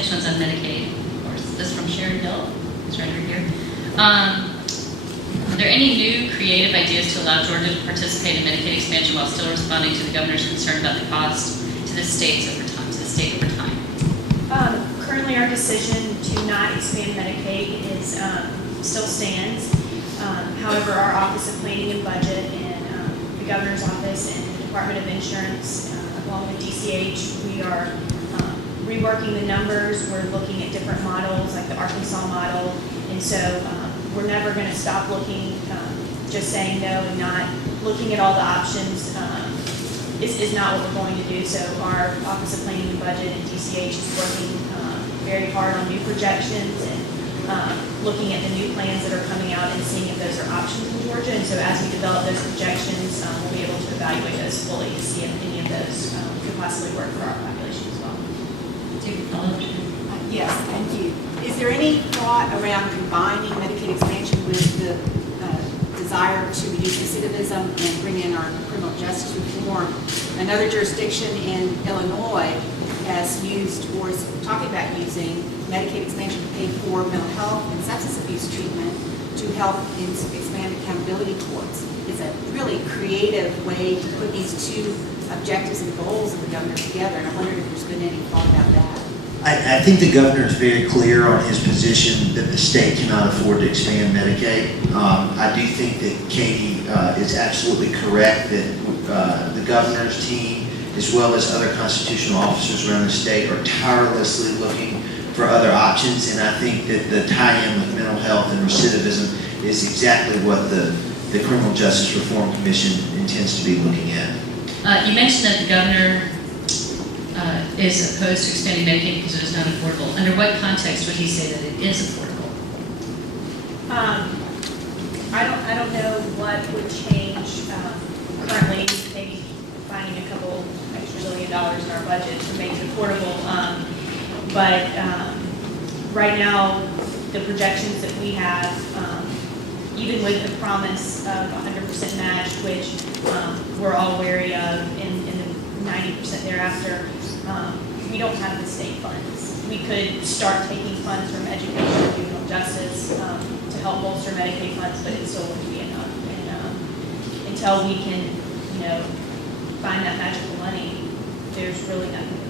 next one's on Medicaid, of course. This is from Sharon Hill. It's right over here. Are there any new creative ideas to allow Georgia to participate in Medicaid expansion while still responding to the governor's concern about the cost to the state over time? Currently, our decision to not expand Medicaid is still stands. However, our Office of Planning and Budget and the Governor's Office and the Department of Insurance, along with DCH, we are reworking the numbers. We're looking at different models, like the Arkansas model, and so we're never going to stop looking. Just saying no and not looking at all the options is not what we're going to do. So our Office of Planning and Budget and DCH is working very hard on new projections and looking at the new plans that are coming out and seeing if those are options in Georgia. And so as we develop those projections, we'll be able to evaluate those fully to see if any of those could possibly work for our population as well. Do you follow up? Yes, thank you. Is there any thought around combining Medicaid expansion with the desire to reduce recidivism and bring in our criminal justice reform? Another jurisdiction in Illinois has used or is talking about using Medicaid expansion to pay for mental health and substance abuse treatment to help expand accountability courts. It's a really creative way to put these two objectives and goals of the governor together, and I wondered if there's been any thought about that. I think the governor is very clear on his position that the state cannot afford to expand Medicaid. I do think that Katie is absolutely correct that the governor's team, as well as other constitutional officers around the state, are tirelessly looking for other options, and I think that the tie-in with mental health and recidivism is exactly what the Criminal Justice Reform Commission intends to be looking at. You mentioned that the governor is opposed to expanding Medicaid because it is not affordable. Under what context would he say that it is affordable? I don't know what would change currently, maybe finding a couple extra $1 billion in our budget to make it affordable. But right now, the projections that we have, even with the promise of 100% match, which we're all wary of, in the 90% thereafter, we don't have the state funds. We could start taking funds from education and juvenile justice to help bolster Medicaid funds, but it still wouldn't be enough. And until we can, find that magical money, there's really nothing